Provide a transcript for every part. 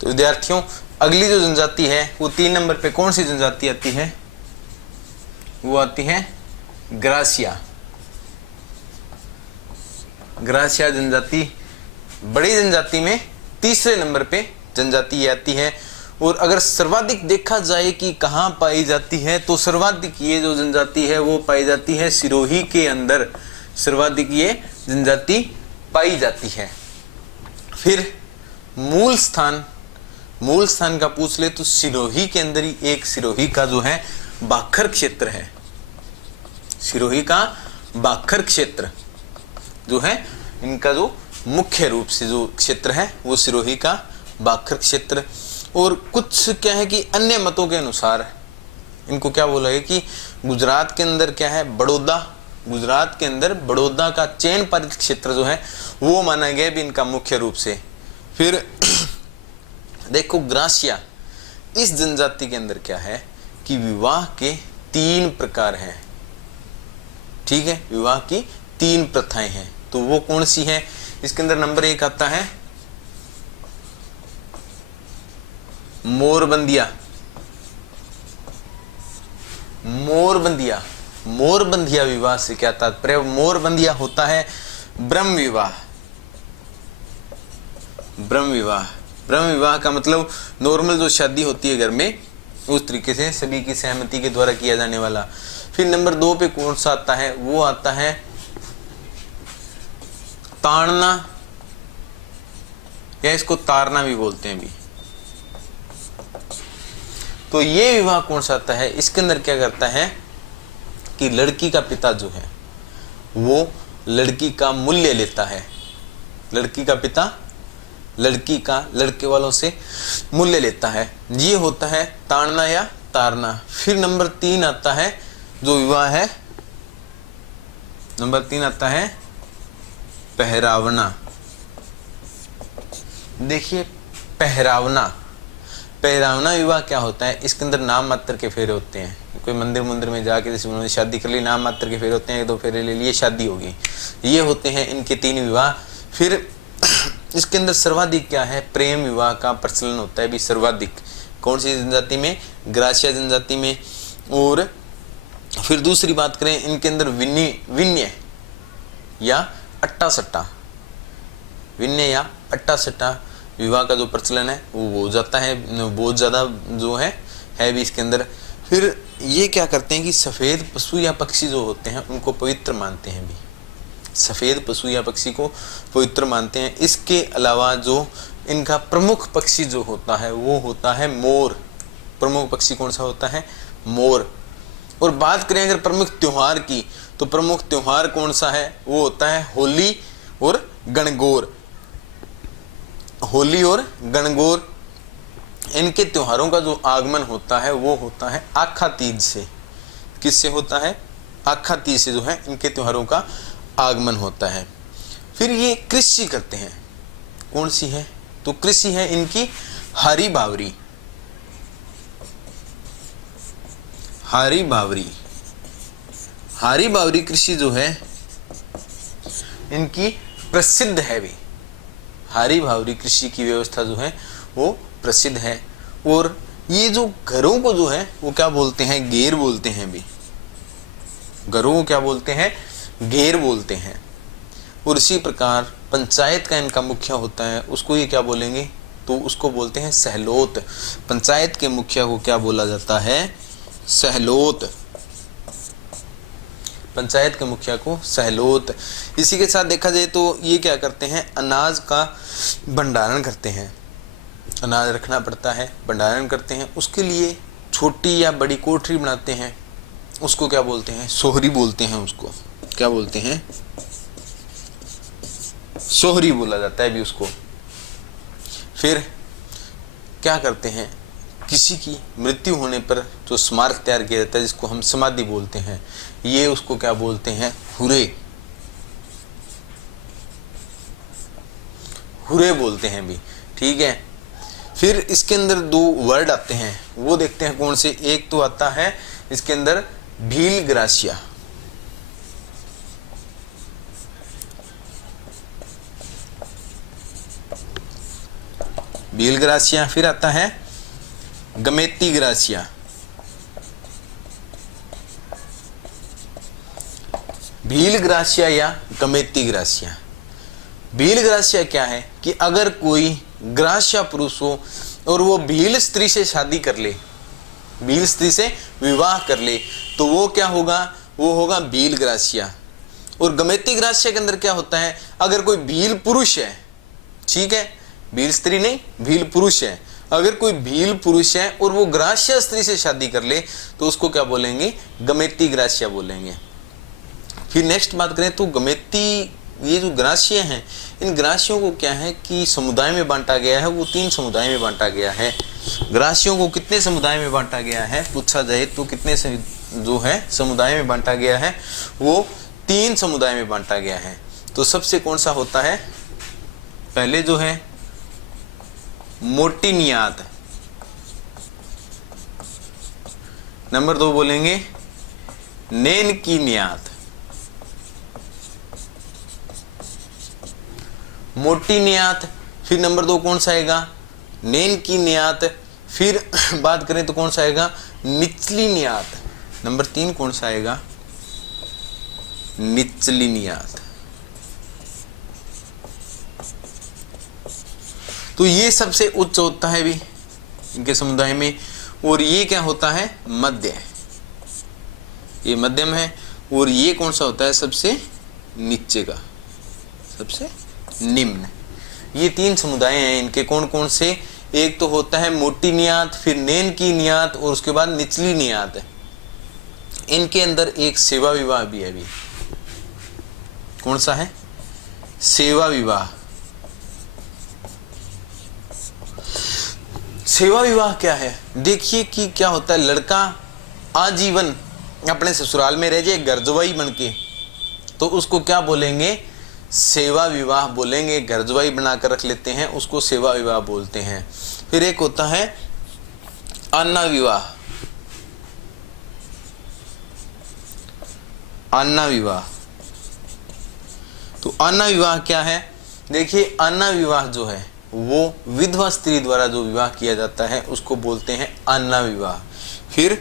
तो विद्यार्थियों अगली जो जनजाति है वो 3 नंबर पे कौन सी जनजाति आती है? वो आती है ग्रासिया। ग्रासिया जनजाति बड़ी जनजाति में तीसरे नंबर पे जनजाति ये आती है। और अगर सर्वाधिक देखा जाए कि कहाँ पाई जाती है, तो सर्वाधिक ये जो जनजाति है वो पाई जाती है सिरोही के अंदर। सर्वाधिक ये जनजाति पाई जाती है। फिर मूल स्थान का पूछ ले तो सिरोही के अंदर ही एक सिरोही का जो है बाखर क्षेत्र है। सिरोही का बाखर क्षेत्र जो है इनका जो मुख्य रूप से जो क्षेत्र है वो सिरोही का बाखर क्षेत्र। और कुछ क्या है कि अन्य मतों के अनुसार इनको क्या बोला है कि गुजरात के अंदर क्या है बड़ौदा, गुजरात के अंदर बड़ौदा का चयन पारित क्षेत्र जो है वो माना गया भी इनका मुख्य रूप से। फिर देखो ग्रासिया इस जनजाति के अंदर क्या है कि विवाह के 3 प्रकार हैं। ठीक है, विवाह की 3 प्रथाएं हैं। तो वो कौन सी है? इसके अंदर नंबर 1 आता है मोरबंदिया। मोरबंदिया, मोरबंदिया विवाह से क्या तात्पर्य? मोरबंदिया होता है ब्रह्म विवाह। ब्रह्म विवाह, ब्रह्म विवाह का मतलब नॉर्मल जो शादी होती है घर में उस तरीके से सभी की सहमति के द्वारा किया जाने वाला। फिर नंबर 2 पे कौन सा आता है? वो आता है ताड़ना, या इसको तारना भी बोलते हैं भी। तो ये विवाह कौन सा आता है? इसके अंदर क्या करता है कि लड़की का पिता जो है वो लड़की का मूल्य लेता है। लड़की का पिता लड़की का लड़के वालों से मूल्य लेता है। ये होता है ताड़ना या तारना। फिर नंबर 3 आता है जो विवाह है, नंबर 3 आता है पहरावना। देखिए पहरावना, पहरावना विवाह क्या होता है? इसके अंदर नाम मात्र के फेरे होते हैं। कोई मंदिर में जाके जैसे उन्होंने शादी कर ली, नाम मात्र के फेरे होते हैं, 2 फेरे ले लिए, शादी होगी। ये होते हैं इनके 3 विवाह। फिर इसके अंदर सर्वाधिक क्या है? प्रेम विवाह का प्रचलन होता है भी सर्वाधिक। कौन सी जनजाति में? ग्रासिया जनजाति में। और फिर दूसरी बात करें इनके अंदर विन्य या अट्टा सट्टा, विन्य या अट्टा सट्टा विवाह का जो प्रचलन है वो हो जाता है, बहुत ज्यादा जो है भी इसके अंदर। फिर ये क्या करते हैं कि सफेद पशु या पक्षी जो होते हैं उनको पवित्र मानते हैं भी। सफेद पशु या पक्षी को पवित्र मानते हैं। इसके अलावा जो इनका प्रमुख पक्षी जो होता है वो होता है मोर। प्रमुख पक्षी कौन सा होता है? मोर। और बात करें अगर प्रमुख त्योहार की, तो प्रमुख त्योहार कौन सा है? वो होता है होली और गणगौर। होली और गणगौर, इनके त्योहारों का जो आगमन होता है वो होता है आखा तीज से। किससे होता है? आखा तीज से जो है इनके त्योहारों का आगमन होता है। फिर ये कृषि करते हैं। कौन सी है? तो कृषि है इनकी हारी बावरी। हारी बावरी, हारी बावरी कृषि जो है इनकी प्रसिद्ध है भी। हारी बावरी कृषि की व्यवस्था जो है वो प्रसिद्ध है। और ये जो घरों को जो है वो क्या बोलते हैं? घेर बोलते हैं भी। घरों को क्या बोलते हैं? घेर बोलते हैं। और इसी प्रकार पंचायत का इनका मुखिया होता है, उसको ये क्या बोलेंगे? तो उसको बोलते हैं सहलोत। पंचायत के मुखिया को क्या बोला जाता है? सहलोत। पंचायत के मुखिया को सहलोत। इसी के साथ देखा जाए तो ये क्या करते हैं? अनाज का भंडारण करते हैं। अनाज रखना पड़ता है, भंडारण करते हैं। उसके लिए छोटी या बड़ी कोठरी बनाते हैं, उसको क्या बोलते हैं? सोहरी बोलते हैं। उसको क्या बोलते हैं? सोहरी बोला जाता है भी उसको। फिर क्या करते हैं? किसी की मृत्यु होने पर जो स्मारक तैयार किया जाता है जिसको हम समाधि बोलते हैं, ये उसको क्या बोलते हैं? हुरे। हुरे बोलते हैं भी। ठीक है। फिर इसके अंदर 2 वर्ड आते हैं, वो देखते हैं कौन से। एक तो आता है इसके अंदर भील ग्रासिया। भील ग्रासिया। फिर आता है गमेती ग्रासिया। भील ग्रासिया या गमेती ग्रासिया। भील ग्रासिया क्या है कि अगर कोई ग्रासिया पुरुष हो और वो भील स्त्री से शादी कर ले, भील स्त्री से विवाह कर ले, तो वो क्या होगा, वो होगा भील ग्रासिया। और गमेती ग्रासिया के अंदर क्या होता है, अगर कोई भील पुरुष है, ठीक है, भील स्त्री नहीं, भील पुरुष है, अगर कोई भील पुरुष है और वो ग्रासिया स्त्री से शादी कर ले तो उसको क्या बोलेंगे, गमेती ग्रासिया बोलेंगे। फिर नेक्स्ट बात करें तो गमेती, ये जो ग्रासिया हैं, इन ग्रासियों को क्या है कि समुदाय में बांटा गया है, वो 3 समुदाय में बांटा गया है। ग्रासियों को कितने समुदाय में बांटा गया है पूछा जाए तो कितने से जो है समुदाय में बांटा गया है, वो 3 समुदाय में बांटा गया है। तो सबसे कौन सा होता है, पहले जो है मोटी नियात, नंबर 2 बोलेंगे नेन की नियात। मोटी नियात, फिर नंबर 2 कौन सा आएगा, नेन की नियात। फिर बात करें तो कौन सा आएगा, निचली नियात। नंबर 3 कौन सा आएगा, निचली नियात। तो ये सबसे उच्च होता है भी इनके समुदाय में, और ये क्या होता है, मध्य, ये मध्यम है। और ये कौन सा होता है, सबसे नीचे का, सबसे निम्न। ये 3 समुदाय हैं इनके। कौन कौन से, एक तो होता है मोटी नियात, फिर नेन की नियात, और उसके बाद निचली नियात है। इनके अंदर एक सेवा विवाह भी है। भी कौन सा है, सेवा विवाह। सेवा विवाह क्या है, देखिए कि क्या होता है, लड़का आजीवन अपने ससुराल में रह जाए गर्जवाई बन के, तो उसको क्या बोलेंगे, सेवा विवाह बोलेंगे। गर्जवाई बनाकर रख लेते हैं, उसको सेवा विवाह बोलते हैं। फिर एक होता है अन्ना विवाह। अन्ना विवाह, तो अन्ना विवाह क्या है, देखिए अन्ना विवाह जो है वो विधवा स्त्री द्वारा जो विवाह किया जाता है उसको बोलते हैं अन्ना विवाह। फिर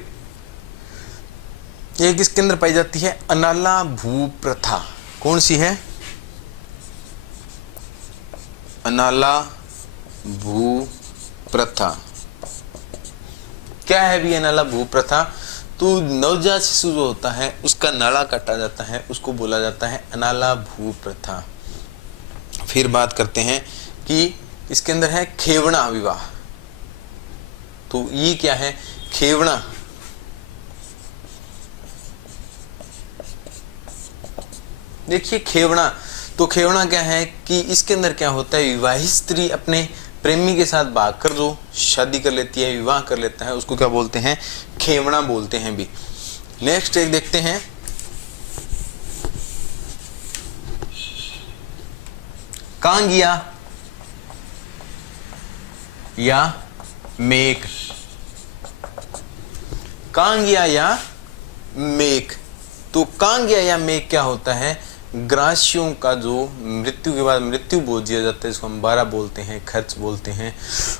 एक किसके अंदर पाई जाती है, अनाला भू प्रथा। कौन सी है, अनाला भू प्रथा। क्या है भी अनाला भू प्रथा, तो नवजात शिशु जो होता है उसका नाड़ा काटा जाता है, उसको बोला जाता है अनाला भू प्रथा। फिर बात करते हैं कि इसके अंदर है खेवणा विवाह। तो ये क्या है, खेवणा। देखिए खेवणा, तो खेवणा क्या है कि इसके अंदर क्या होता है, विवाहित स्त्री अपने प्रेमी के साथ भागकर जो शादी कर लेती है, विवाह कर लेता है, उसको क्या बोलते हैं, खेवणा बोलते हैं भी। नेक्स्ट एक देखते हैं, कांगिया या मेक। कांगिया या मेक, तो कांगिया या मेक क्या होता है, ग्रासियों का जो मृत्यु के बाद मृत्यु बोझ दिया जाता है, जिसको हम बारा बोलते हैं, खर्च बोलते हैं,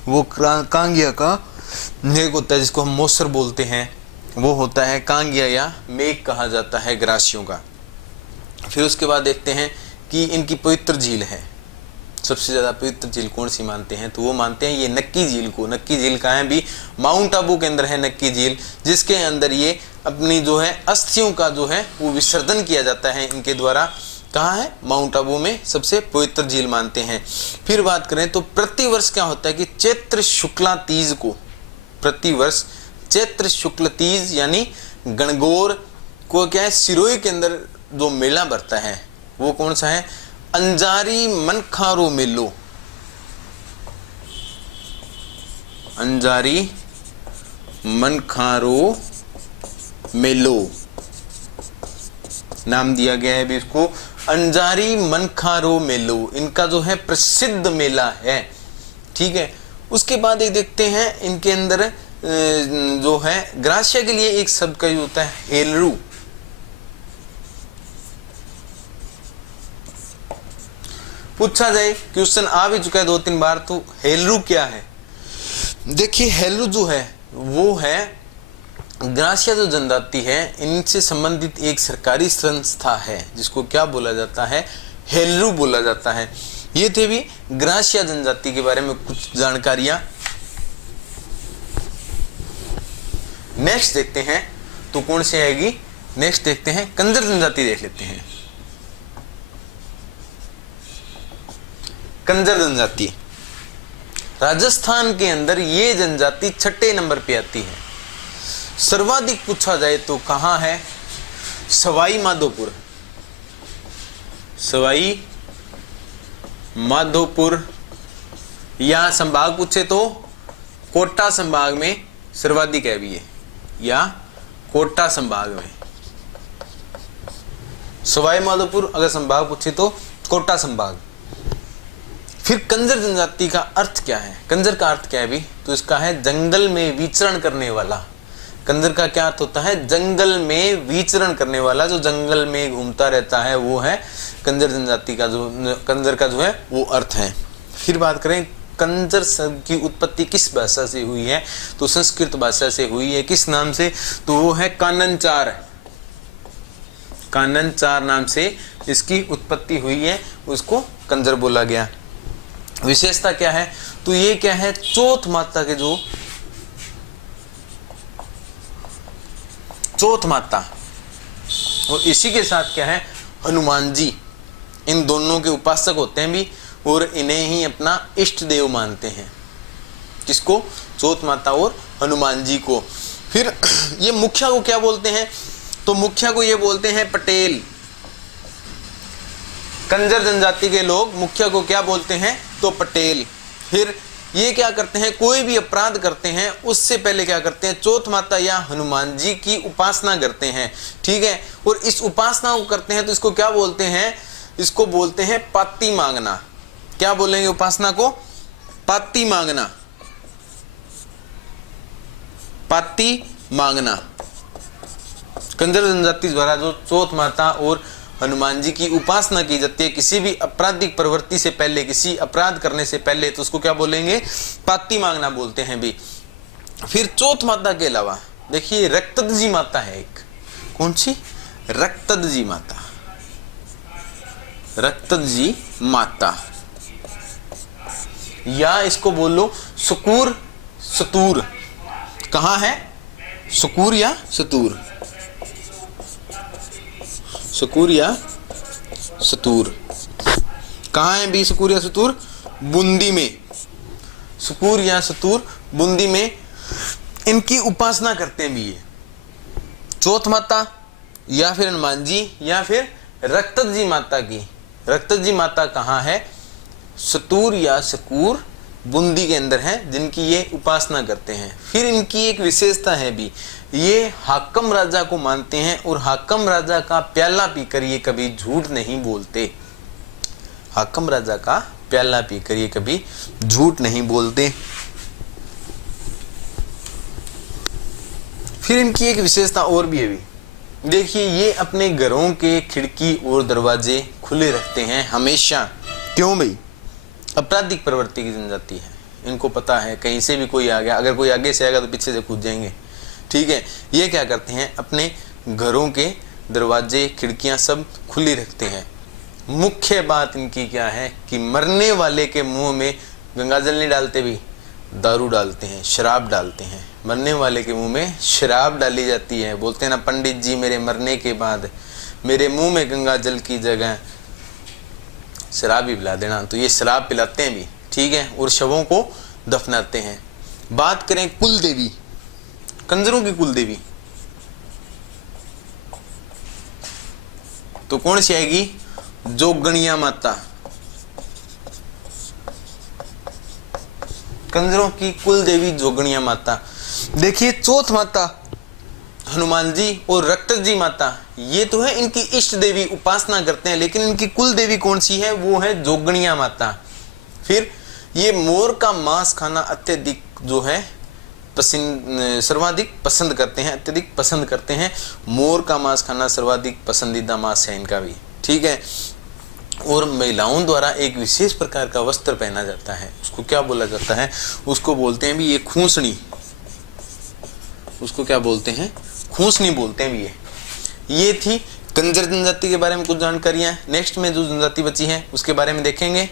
वो कांगिया का एक होता है, जिसको हम मोसर बोलते हैं, वो होता है कांगिया या मेक कहा जाता है ग्रासियों का। फिर उसके बाद देखते हैं कि इनकी पवित्र झील है। सबसे ज्यादा पवित्र झील कौन सी मानते हैं, तो वो मानते हैं ये नक्की झील को। नक्की झील कहाँ है भी, माउंट आबू के अंदर है नक्की झील, जिसके अंदर ये अपनी जो है अस्थियों का जो है वो विसर्जन किया जाता है इनके द्वारा। कहाँ है, माउंट आबू में सबसे पवित्र झील मानते हैं। फिर बात करें तो प्रतिवर्ष क्या होता है कि चैत्र शुक्ला तीज को, प्रतिवर्ष चैत्र शुक्ल तीज यानी गणगौर को क्या है, सिरोही के अंदर जो मेला भरता है वो कौन सा है, अंजारी मनखारो मेलो। अंजारी मनखारो मेलो नाम दिया गया है भी इसको, अंजारी मनखारो मेलो इनका जो है प्रसिद्ध मेला है। ठीक है, उसके बाद एक देखते हैं इनके अंदर जो है ग्रासिया के लिए एक शब्द का यूज होता है, हेलरू। पूछा जाए, क्वेश्चन आ भी चुका है 2-3 बार, तो हेलरू क्या है? देखिए हेलरू जो है वो है ग्रासिया जो जनजाति है इनसे संबंधित एक सरकारी संस्था है जिसको क्या बोला जाता है? हेलरू बोला जाता है। ये थे भी ग्रासिया जनजाति के बारे में कुछ जानकारियां। नेक्स्ट देखते हैं तो कौन सी आएगी? नेक्स्ट देखते हैं कंजर जनजाति, देख लेते हैं। कंजर जनजाति राजस्थान के अंदर ये जनजाति 6ठे नंबर पे आती है। सर्वाधिक पूछा जाए तो कहां है? सवाई माधोपुर। सवाई माधोपुर, या संभाग पूछे तो कोटा संभाग में सर्वाधिक है भी ये, या कोटा संभाग में। सवाई माधोपुर अगर संभाग पूछे तो कोटा संभाग। फिर कंजर जनजाति का अर्थ क्या है? कंजर का अर्थ क्या है भी? तो इसका है जंगल में विचरण करने वाला। कंजर का क्या अर्थ होता है? जंगल में विचरण करने वाला, जो जंगल में घूमता रहता है वो है कंजर जनजाति का, जो कंजर का जो है वो अर्थ है। फिर बात करें कंजर शब्द की उत्पत्ति किस भाषा से हुई है? तो संस्कृत भाषा से हुई है। किस नाम से? तो वो है काननचार। काननचार नाम से इसकी उत्पत्ति हुई है, उसको कंजर बोला गया। विशेषता क्या है? तो ये क्या है? चौथ माता के जो चौथ माता, और इसी के साथ क्या है? हनुमान जी, इन दोनों के उपासक होते हैं भी, और इन्हें ही अपना इष्ट देव मानते हैं। किसको? चौथ माता और हनुमान जी को। फिर ये मुखिया को क्या बोलते हैं? तो मुखिया को ये बोलते हैं पटेल। कंजर जनजाति के लोग मुखिया को क्या बोलते हैं? तो पटेल। फिर ये क्या करते हैं? कोई भी अपराध करते हैं उससे पहले क्या करते हैं? चौथ माता या हनुमान जी की उपासना करते हैं, ठीक है। और इस उपासना को करते हैं तो इसको क्या बोलते हैं? इसको बोलते हैं पाती मांगना। क्या बोलेंगे उपासना को? पाती मांगना। पाती मांगना। कंजर जनजाति द्वारा जो चौथ माता और हनुमान जी की उपासना की जाती है किसी भी आपराधिक प्रवृत्ति से पहले, किसी अपराध करने से पहले, तो उसको क्या बोलेंगे? पाती मांगना बोलते हैं भी। फिर चौथ माता के अलावा देखिए रक्तदजी माता है एक। कौन सी? रक्तदजी माता। रक्तदजी माता, या इसको बोलो सुकूर सतूर। कहां है? सुकूर या सतूर। सुकूर या सतूर कहाँ है भी? सुकूर या सतूर बूंदी में। सुकूर या सतूर बूंदी में इनकी उपासना करते हैं भी ये चौथ माता, या फिर हनुमान जी, या फिर रक्तदजी माता की। रक्तदजी माता कहाँ है? सतूर या सकूर बूंदी के अंदर है, जिनकी ये उपासना करते हैं। फिर इनकी एक विशेषता है भी, ये हाकम राजा को मानते हैं और हाकम राजा का प्याला पीकर ये कभी झूठ नहीं बोलते। हाकम राजा का प्याला पीकर ये कभी झूठ नहीं बोलते। फिर इनकी एक विशेषता और भी है भी, देखिए ये अपने घरों के खिड़की और दरवाजे खुले रखते हैं हमेशा। क्यों भाई? आपराधिक प्रवृत्ति की जनजाति है, इनको पता है कहीं से भी कोई आ गया, अगर कोई आगे से आएगा तो पीछे से कूद जाएंगे, ठीक है। ये क्या करते हैं? अपने घरों के दरवाजे खिड़कियां सब खुली रखते हैं। मुख्य बात इनकी क्या है कि मरने वाले के मुंह में गंगाजल नहीं डालते भी, दारू डालते हैं, शराब डालते हैं। मरने वाले के मुंह में शराब डाली जाती है। बोलते हैं ना पंडित जी मेरे मरने के बाद मेरे मुंह में गंगाजल की जगह शराब ही पिला देना, तो ये शराब पिलाते हैं भी, ठीक है, और शवों को दफनाते हैं। बात करें कुल देवी, कंजरों की कुल देवी, तो कौन सी आएगी? जोगणिया माता। कंजरों की कुल देवी जोगणिया माता। देखिए चौथ माता हनुमान जी और रक्तदजी माता ये तो है इनकी इष्ट देवी, उपासना करते हैं, लेकिन इनकी कुल देवी कौन सी है? वो है जोगणिया माता। फिर ये मोर का मांस खाना अत्यधिक जो है सर्वाधिक पसंद करते हैं, अत्यधिक पसंद करते हैं। मोर का मांस खाना सर्वाधिक पसंदीदा मांस है इनका भी, ठीक है। और महिलाओं द्वारा एक विशेष प्रकार का वस्त्र पहना जाता है, उसको क्या बोला जाता है? उसको बोलते हैं भी ये खूंसनी, उसको क्या बोलते हैं? खूंसनी बोलते हैं भी। ये थी कंजर जनजाति के बारे में कुछ जानकारियां। नेक्स्ट में जो जनजाति बची है उसके बारे में देखेंगे।